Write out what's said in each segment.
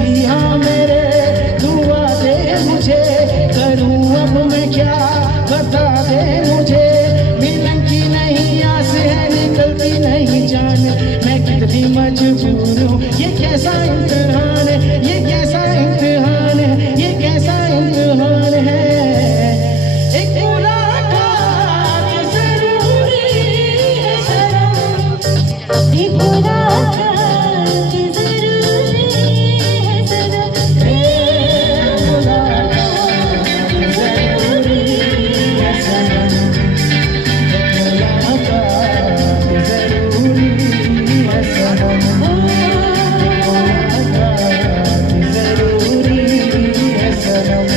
मसीहा मेरे, दुआ दे मुझे, करूं अब मैं क्या, बता दे मुझे। मिलन की नहीं आस है, निकलती नहीं जान, मैं कितनी मजबूर हूँ। ये कैसा इम्तिहान है, ये कैसा इम्तिहान है, ये कैसा इम्तिहान है। एक मुलाकात जरूरी है सनम, एक मुलाकात जरूरी है सनम, एक मुलाकात जरूरी है सनम, एक मुलाकात जरूरी है सनम, एक मुलाकात जरूरी है सनम।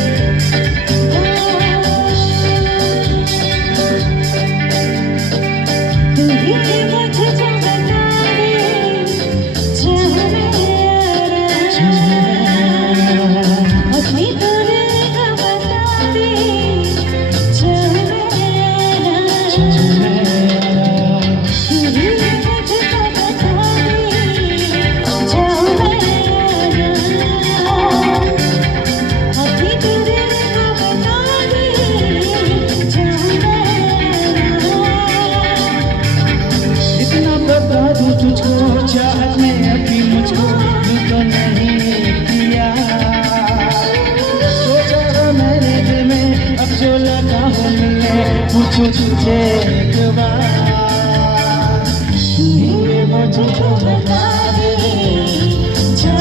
तुझको चाहत ने अभी मुझको तू तो नहीं किया, सोचा था मैंने दिल में, अब जो लगा हो मिलने पूछो तुझे एक बार, मुझको बता दे जो